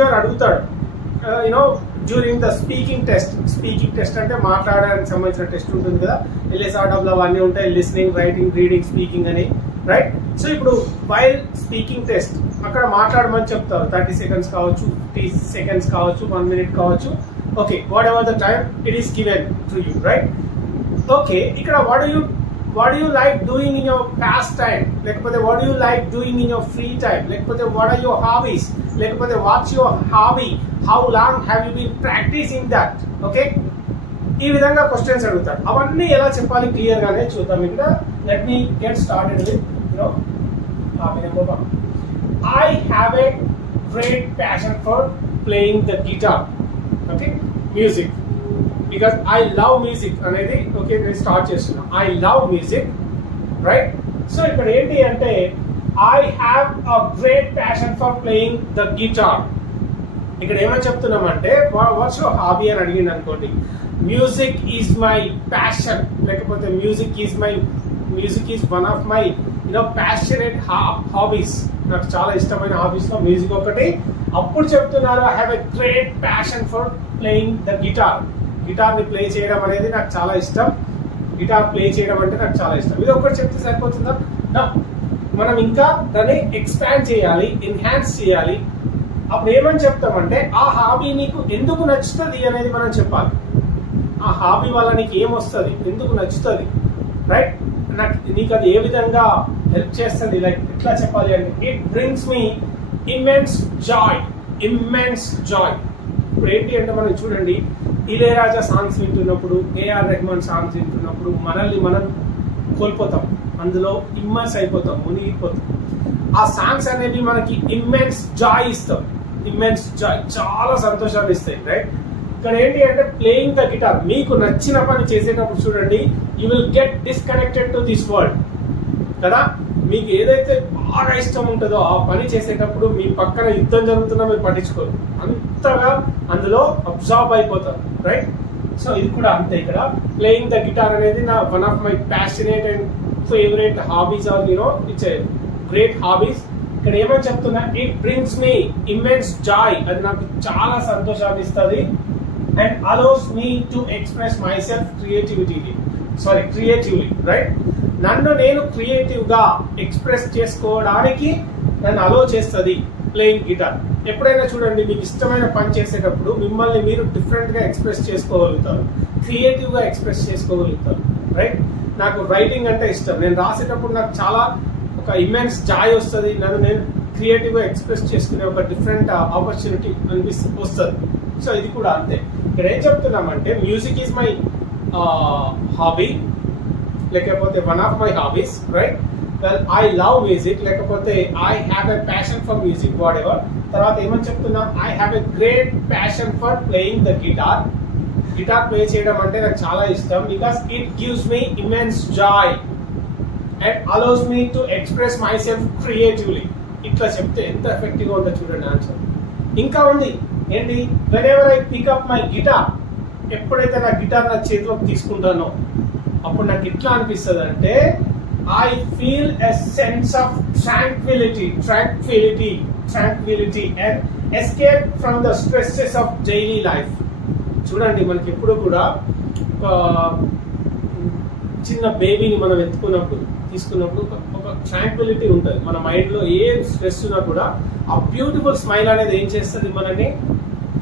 Interviewer అడుగుతాడు you know during the speaking test అంటే మాట్లాడడానికి సంబంధించిన టెస్ట్ ఉంటుంది కదా, LSRW అవన్నీ ఉంటాయి, లిస్నింగ్, రైటింగ్, రీడింగ్, స్పీకింగ్ అని, రైట్? సో ఇప్పుడు వైల్ స్పీకింగ్ టెస్ట్ అక్కడ మాట్లాడమని చెప్తారు. 30 seconds కావచ్చు, 50 seconds కావచ్చు, 1 minute కావచ్చు. Okay, what ever the time it is given to you, right? Okay, ఇక్కడ what do you like doing in your past time, లేకపోతే what do you like doing in your free time, లేకపోతే what are your hobbies, లేకపోతే what's your hobby, how long have you been practicing that? Okay, ఈ విధంగా questions అడుగుతారు. అవన్నీ ఎలా చెప్పాలి clear గానే చూద్దాం. ఇక్కడ let me get started with hobby number 1. I have a great passion for playing the guitar. Okay, music, because I love music అనేది ఓకే నేను స్టార్ట్ చేస్తున్నా. I love music, right? So ఇక్కడ ఏంటి అంటే I have a great passion for playing the guitar. ఇక్కడ ఏమని చెప్తున్నామంటే what's your hobby అని అడిగింది అనుకోండి, మ్యూజిక్ ఈజ్ మై ప్యాషన్, లేకపోతే music is one of my passionate hobbies. నాకు చాలా ఇష్టమైన హాబీస్ లో మ్యూజిక్ ఒకటి. అప్పుడు చెప్తున్నారు I have a great passion for playing the guitar. గిటార్ని ప్లే చేయడం అనేది నాకు చాలా ఇష్టం. గిటార్ ప్లే చేయడం అంటే నాకు చాలా ఇష్టం. ఇది ఒకటి చెప్తే సరిపోతుందా? మనం ఇంకా దాన్ని ఎక్స్పాండ్ చేయాలి, ఎన్హాన్స్ చేయాలి. అప్పుడు ఏమని చెప్తామంటే ఆ హాబీ నీకు ఎందుకు నచ్చుతుంది అనేది మనం చెప్పాలి. ఆ హాబీ వల్ల నీకు ఏమొస్తుంది, ఎందుకు నచ్చుతుంది, రైట్? నీకు అది ఏ విధంగా హెల్ప్ చేస్తుంది, లైక్ ఎట్లా చెప్పాలి అంటే it brings me immense Joy. ఇప్పుడు ఏంటి అంటే మనం చూడండి, ఇళయరాజా సాంగ్స్ వింటున్నప్పుడు, AR రెహమాన్ సాంగ్స్ వింటున్నప్పుడు మనల్ని మనం కోల్పోతాం, అందులో ఇమ్మర్స్ అయిపోతాం, మునిగిపోతాం. ఆ సాంగ్స్ అనేవి మనకి ఇమ్మెన్స్ జాయ్ ఇస్తాం, ఇమ్మెన్స్ జాయ్, చాలా సంతోషాలు ఇస్తాయి, రైట్? ఇక్కడ ఏంటి అంటే ప్లేయింగ్ ద గిటార్, మీకు నచ్చిన పని చేసేటప్పుడు చూడండి you will get disconnected to this world కదా. మీకు ఏదైతే బాగా ఇష్టం ఉంటుందో ఆ పని చేసేటప్పుడు మీ పక్కన యుద్ధం జరుగుతున్నా మీరు పట్టించుకోరు, అంతగా అందులో అబ్జార్బ్ అయిపోతారు, రైట్? సో ఇది కూడా అంతే. ఇక్కడ ప్లేయింగ్ ద గిటార్ అనేది నా one of my passionate and favourite hobbies are it's a great hobbies. ఇక్కడ ఏమని చెప్తున్నా, it brings me immense joy, అది నాకు చాలా సంతోషాన్ని ఇస్తుంది. And allows me to express myself creatively, right? నన్ను నేను క్రియేటివ్ గా ఎక్స్ప్రెస్ చేసుకోవడానికి నన్ను అలో చేస్తుంది ప్లేయింగ్ గిటార్. ఎప్పుడైనా చూడండి మీకు ఇష్టమైన పని చేసేటప్పుడు మిమ్మల్ని మీరు డిఫరెంట్ గా ఎక్స్ప్రెస్ చేసుకోగలుగుతారు, క్రియేటివ్ గా ఎక్స్ప్రెస్ చేసుకోగలుగుతారు, రైట్? నాకు రైటింగ్ అంటే ఇష్టం, నేను రాసేటప్పుడు నాకు చాలా ఒక ఇమ్మెన్స్ జాయ్ వస్తుంది, నన్ను నేను క్రియేటివ్ గా ఎక్స్ప్రెస్ చేసుకునే ఒక డిఫరెంట్ ఆపర్చునిటీ వస్తుంది. సో ఇది కూడా అంతే. ఇక్కడ ఏం చెప్తున్నామంటే మ్యూజిక్ ఈజ్ మై హాబీ, లేకపోతే one of my hobbies, right? Well I love music, లేకపోతే I have a passion for music, whatever. తర్వాత ఏమని చెప్తున్నాం, I have a great passion for playing the guitar. Guitar play చేయడం అంటే నాకు చాలా ఇష్టం, because it gives me immense joy and allows me to express myself creatively. ఇట్లా చెప్తే ఎంత ఎఫెక్టివ్గా ఉందో చూడండి ఆన్సర్. ఇంకా ఉంది ఏంటి, whenever I pick up my guitar, ఎప్పుడైతే నా గిటార్ నా చేతిలోకి తీసుకుంటానో అప్పుడు నాకు ఎట్లా అనిపిస్తుంది అంటే I feel a sense of Tranquility and escape from the stresses of daily life. చూడండి మనకి ఎప్పుడు కూడా చిన్న బేబీని మనం తీసుకున్నప్పుడు ఒక ట్రాంక్విలిటీ ఉంటుంది మన మైండ్ లో. ఏ స్ట్రెస్ ఉన్నా కూడా ఆ బ్యూటిఫుల్ స్మైల్ అనేది ఏం చేస్తుంది, మనని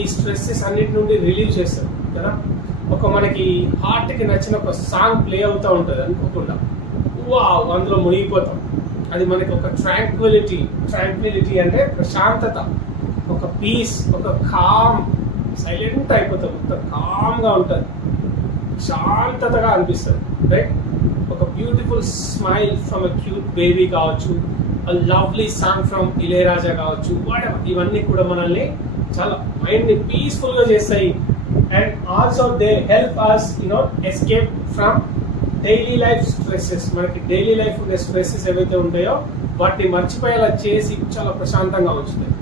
ఈ స్ట్రెస్సెస్ అన్నిటి నుండి రిలీవ్ చేస్తుంది కదా. ఒక మనకి హార్ట్ కి నచ్చిన ఒక సాంగ్ ప్లే అవుతూ ఉంటుంది అనుకోకుండా, వావ్ అందులో మునిగిపోతాం. అది మనకి ఒక ట్రాంక్విలిటీ అంటే ప్రశాంతత, ఒక పీస్, ఒక కామ్, సైలెంట్ అయిపోతాం, ఒక కామ్ గా ఉంటుంది, శాంతతగా అనిపిస్తుంది, రైట్? ఒక beautiful smile from a cute baby కావచ్చు, లవ్లీ సాంగ్ ఫ్రమ్ ఇళయరాజా కావచ్చు, ఇవన్నీ కూడా మనల్ని చాలా మైండ్ ని పీస్ఫుల్ గా చేస్తాయి. And also they help us escape from daily life stresses. మనకి డైలీ లైఫ్ ఉండే స్ట్రెస్సెస్ ఏవైతే ఉంటాయో వాటిని మర్చిపోయేలా చేసి చాలా ప్రశాంతంగా ఉంచుతాయి.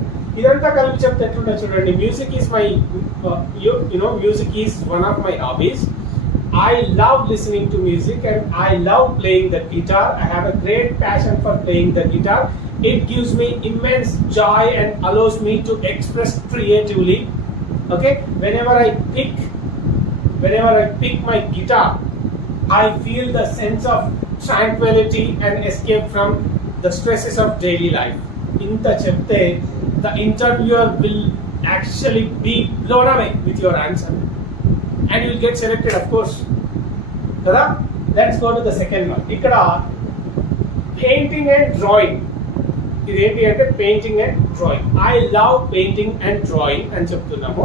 ఇదంతా కలిపి చెప్తే ఎట్లుంటే చూడండి, music is my music is one of my hobbies. I love listening to music and I love playing the guitar. I have a great passion for playing the guitar. It gives me immense joy and allows me to express creatively. Okay, whenever I pick my guitar, I feel the sense of tranquility and escape from the stresses of daily life. Inta chepte the interviewer will actually be blown away with your answer and you will get selected, of course. Kada? Let's go to the second one. Ikkada painting and drawing. ఇదేంటి అంటే painting and drawing. I love painting and drawing అని చెప్తున్నాము.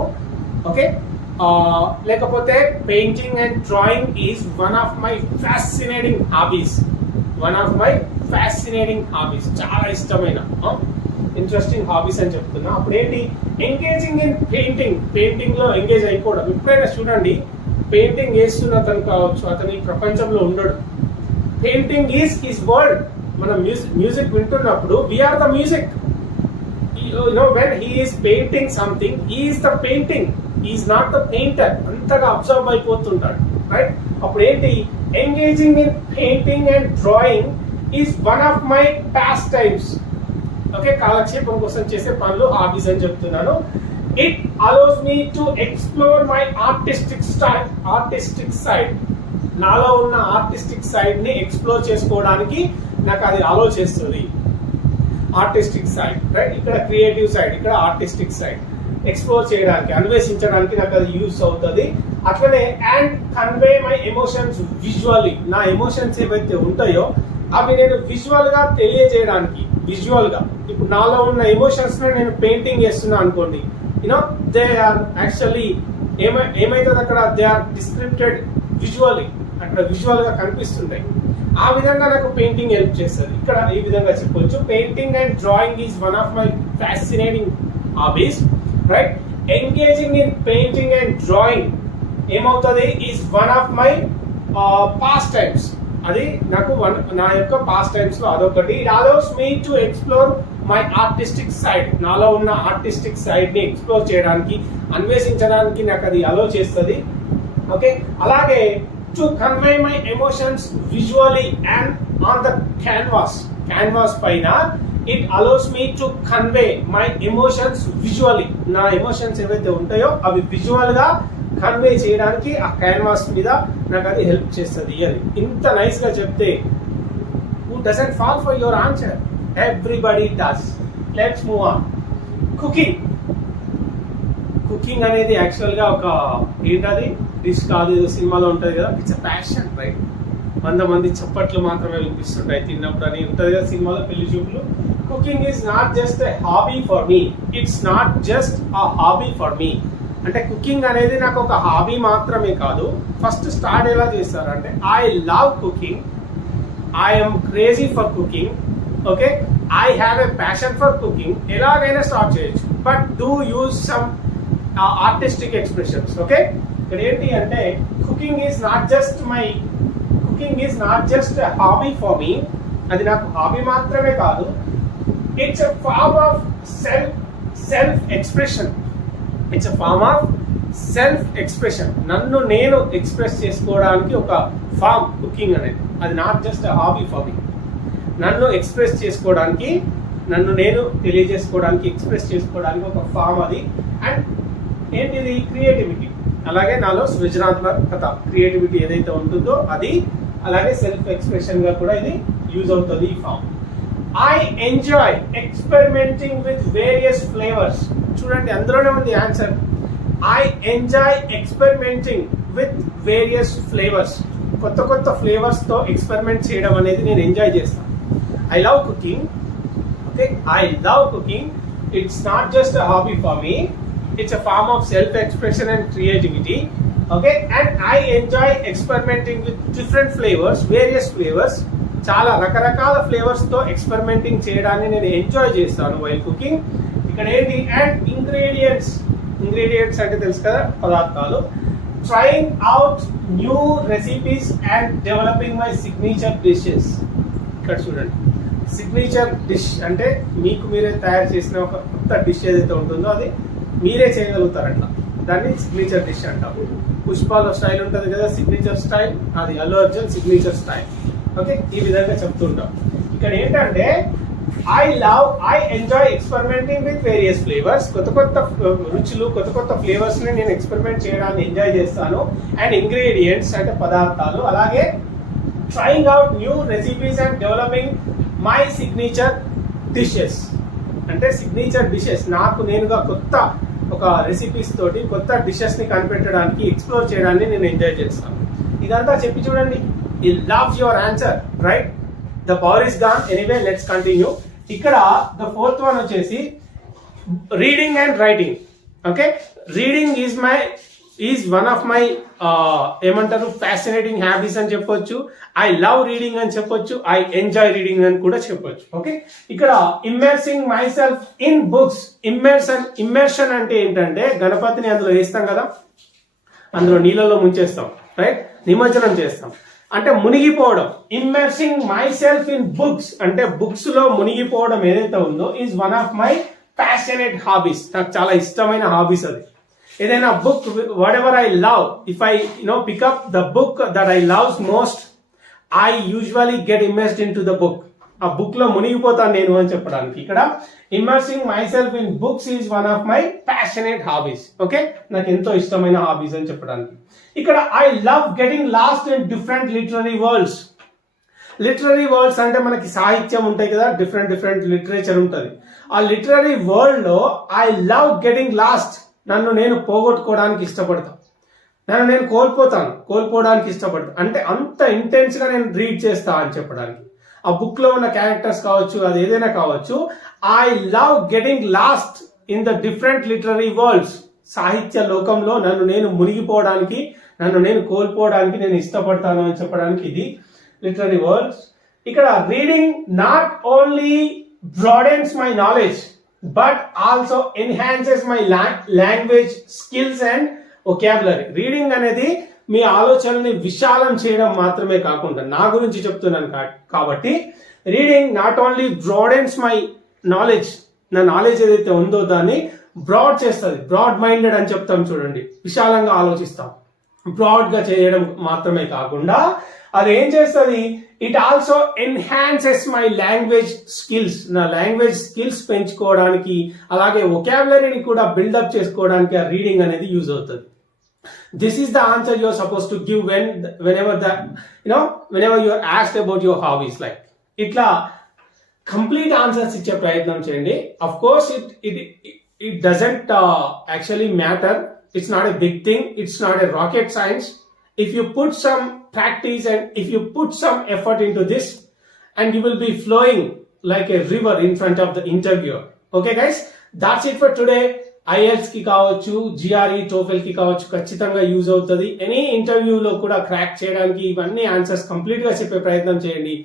Okay, లేకపోతే painting and drawing is one of my fascinating hobbies. చాలా ఇష్టమైన interesting hobbies అని చెప్తున్నా. అప్పుడు ఏంటి, ఎంగేజింగ్ ఇన్ పెయింటింగ్ లో ఎంగేజ్ అయిపోవడం. ఎప్పుడైనా చూడండి, పెయింటింగ్ వేస్తున్న అతను కావచ్చు, అతని ప్రపంచంలో ఉండడు. Painting is his world. మనం మ్యూజిక్ వింటున్నప్పుడు we are the music. When he is painting something, he is the painting, he is not the painter. అంతగా అబ్జర్వ్ అయిపోతుంటాడు, రైట్? అప్పుడు ఏంటి, engaging in painting and drawing is one of my pastimes. Okay, కాలక్షేపం కోసం చేసే పనులు hobbies అని చెప్తున్నాను. It allows me to explore my artistic side. నాలో ఉన్న ఆర్టిస్టిక్ సైడ్ ని ఎక్స్ప్లోర్ చేసుకోవడానికి నాకు అది అలో చేస్తుంది. Artistic side, right? ఇక్కడ క్రియేటివ్ సైడ్, ఇక్కడ ఆర్టిస్టిక్ సైడ్. ఎక్స్ప్లోర్ చేయడానికి, అన్వేషించడానికి నాకు అది యూస్ అవుతుంది. అట్లనే and convey my emotions visually. నా ఎమోషన్స్ ఏవైతే ఉంటాయో అవి నేను విజువల్ గా తెలియజేయడానికి. ఇప్పుడు నాలో ఉన్న ఎమోషన్స్ నేను పెయింటింగ్ చేస్తున్నా అనుకోండి, దే ఆర్ యాక్చువల్లీ ఏమైతుంది అక్కడ, దే ఆర్ డిస్క్రిప్టెడ్ విజువల్లీ. అక్కడ విజువల్ గా కనిపిస్తుంటాయి. ఆ విధంగా నాకు పెయింటింగ్ హెల్ప్ చేస్తుంది. ఇక్కడ ఈ విధంగా చెప్పొచ్చు, painting and drawing is one of my fascinating hobbies, right? Engaging in painting and drawing ఏమవుతుంది, is one of my pastimes. అది నాకు నా యొక్క పాస్ట్ టైమ్స్ లో అదొకటి. It allows me to explore my artistic side. నాలో ఉన్న artistic side ని ఎక్స్ప్లోర్ చేయడానికి, అన్వేషించడానికి నాకు అది అలో చేస్తుంది. ఓకే, అలాగే to convey my emotions visually and on the canvas పైన it allows me to convey my emotions visually. నా ఎమోషన్స్ ఏవైతే ఉంటాయో అవి విజువల్ గా కన్వే చేయడానికి ఆ క్యాన్వాస్ మీద నాకు అది హెల్ప్ చేస్తుంది. అది ఇంత నైస్ గా చెప్తే who doesn't fall for your answer? Everybody does. Let's move on. Cooking అనేది యాక్చువల్ గా ఒక ఏంటది, డిష్ కాదు, ఏదో సినిమాలో ఉంటది కదా, ఇట్స్ అ ప్యాషన్, రైట్? 100 మంది చప్పట్లు మాత్రమే వినిపిస్తుంటాయి తిన్నప్పుడు అని ఉంటది కదా సినిమాలో, పెళ్లి చూపులు. Cooking is not just a hobby for me. It's not just a hobby for మీ. అంటే కుకింగ్ అనేది నాకు ఒక హాబీ మాత్రమే కాదు. ఫస్ట్ స్టార్ట్ ఎలా చేస్తారంటే, I love cooking, I'm crazy for cooking. Okay, I have a passion for cooking. ఎలాగైనా start చేయొచ్చు, but do use some artistic expressions. Okay, ఇక్కడ ఏంటి అంటే cooking is not just a hobby for me. అది నాకు hobby మాత్రమే కాదు, it's a form of self expression. నన్ను నేను ఎక్స్ప్రెస్ చేసుకోవడానికి ఒక ఫార్మ్ కుకింగ్ అనేది. అది not just a hobby for me. నన్ను ఎక్స్ప్రెస్ చేసుకోవడానికి, నన్ను నేను తెలియజేసుకోవడానికి, ఎక్స్ప్రెస్ చేసుకోవడానికి ఒక ఫామ్ అది. అండ్ ఏంటిది, క్రియేటివిటీ. అలాగే నాలో సృజనాత్మకత, క్రియేటివిటీ ఏదైతే ఉంటుందో అది, అలాగే సెల్ఫ్ ఎక్స్ప్రెషన్ గా కూడా ఇది యూజ్ అవుతుంది ఈ form. I enjoy experimenting with various flavours. చూడండి, అందులోనే ఉంది answer. I enjoy experimenting with various flavours. కొత్త ఫ్లేవర్స్ తో ఎక్స్పెరిమెంట్ చేయడం అనేది నేను ఎంజాయ్ చేస్తాను. I love cooking. Okay, I love cooking. It's not just a hobby for me. It's a form of self-expression and creativity. Okay, and I enjoy experimenting with different flavors, various flavors. చాలా రకరకాల flavours తో experimenting చేయడాన్ని నేను enjoy చేస్తాను while cooking. ఇక్కడ ఏంటి, and ingredients అంటే తెలుసు కదా, పదార్థాలు. Trying out new recipes and developing my signature dishes. ఇక్కడ చూడండి, సిగ్నేచర్ డిష్ అంటే మీకు మీరే తయారు చేసిన ఒక కొత్త డిష్ ఏదైతే ఉంటుందో అది మీరే చేయగలుగుతారు. అట్లా దాన్ని సిగ్నేచర్ డిష్ అంటాం. పుష్పాలో స్టైల్ ఉంటుంది కదా సిగ్నేచర్ స్టైల్, అది Allu Arjun signature style. Okay, ఈ విధంగా చెప్తుంటాం. ఇక్కడ ఏంటంటే I enjoy experimenting with various flavours. కొత్త కొత్త రుచులు, కొత్త కొత్త ఫ్లేవర్స్ ని నేను ఎక్స్పెరిమెంట్ చేయడాన్ని ఎంజాయ్ చేస్తాను. అండ్ ఇంగ్రీడియంట్స్ అంటే పదార్థాలు, అలాగే trying out new recipes and developing my signature dishes. అంటే సిగ్నేచర్ డిషెస్ నాకు నేనుగా కొత్త ఒక రెసిపీస్ తోటి కొత్త డిషెస్ ని కనిపెట్టడానికి, ఎక్స్ప్లోర్ చేయడాన్ని నేను ఎంజాయ్ చేస్తాను. ఇదంతా చెప్పి చూడండి. ఈ loves your answer, right? The power is gone. Anyway let's continue. ఇక్కడ ద ఫోర్త్ వన్ వచ్చేసి reading and writing. Okay, reading is one of my ఏమంటారు ఫ్యాసినేటింగ్ హ్యాబీస్ అని చెప్పొచ్చు. ఐ లవ్ రీడింగ్ అని చెప్పొచ్చు. ఐ ఎంజాయ్ రీడింగ్ అని కూడా చెప్పొచ్చు. ఓకే, ఇక్కడ immersing myself in books. Immersion అంటే ఏంటంటే గణపతిని అందులో వేస్తాం కదా, అందులో నీళ్ళలో ముంచేస్తాం, రైట్? నిమజ్జనం చేస్తాం అంటే మునిగిపోవడం. Immersing myself in books అంటే బుక్స్ లో మునిగిపోవడం ఏదైతే ఉందో is one of my passionate hobbies. నాకు చాలా ఇష్టమైన హాబీస్ అది. ఏదైనా book whatever I love, if I pick up the book that I loves most, I usually get immersed into the book. ఆ బుక్ లో మునిగిపోతాను నేను అని చెప్పడానికి ఇక్కడ immersing myself in books is one of my passionate hobbies. Okay, నాకు ఎంతో ఇష్టమైన హాబీస్ అని చెప్పడానికి. ఇక్కడ I love getting lost in different literary world's. Literary world's అంటే మనకి సాహిత్యం ఉంటాయి కదా, డిఫరెంట్ లిటరేచర్ ఉంటుంది. ఆ లిటరరీ వరల్డ్ లో ఐ లవ్ గెటింగ్ లాస్ట్. నన్ను నేను పోగొట్టుకోవడానికి ఇష్టపడతాను, నన్ను నేను కోల్పోవడానికి ఇష్టపడతాను. అంటే అంత ఇంటెన్స్ గా నేను రీడ్ చేస్తా అని చెప్పడానికి. ఆ బుక్ లో ఉన్న క్యారెక్టర్స్ కావచ్చు, అది ఏదైనా కావచ్చు. I love getting lost in the different literary world's. సాహిత్య లోకంలో నన్ను నేను మునిగిపోవడానికి, నన్ను నేను కోల్పోవడానికి నేను ఇష్టపడతాను అని చెప్పడానికి ఇది లిటరరీ వరల్డ్స్. ఇక్కడ reading not only broadens my knowledge but also enhances my language skills and vocabulary. Reading అనేది మీ ఆలోచనల్ని విశాలం చేయడం మాత్రమే కాకుండా, నా గురించి చెప్తున్నాను కాబట్టి reading not only broadens my knowledge, నా నాలెడ్జ్ ఏదైతే ఉందో దాన్ని బ్రాడ్ చేస్తుంది. బ్రాడ్ మైండెడ్ అని చెప్తాం చూడండి, విశాలంగా ఆలోచిస్తాం. బ్రాడ్ గా చేయడం మాత్రమే కాకుండా అది ఏం చేస్తుంది, it also enhances my language skills. నా లాంగ్వేజ్ స్కిల్స్ పెంచుకోవడానికి, అలాగే వొకాబులరీని కూడా బిల్డప్ చేసుకోవడానికి ఆ రీడింగ్ అనేది యూజ్ అవుతుంది. This is the answer you are supposed to give whenever you are asked about your hobbies. Like itla complete answers iche prayatnam cheyandi. Of course it doesn't actually matter. It's not a big thing. It's not a rocket science. If you put some practice and if you put some effort into this, and you will be flowing like a river in front of the interviewer. Okay guys, that's it for today. IELTS కి కావచ్చు, GRE TOEFL కి కావచ్చు, ఖచ్చితంగా use అవుతుంది. Any ఇంటర్వ్యూలో కూడా crack చేయడానికి ఇవన్నీ ఆన్సర్స్ కంప్లీట్ గా చెప్పే ప్రయత్నం చేయండి.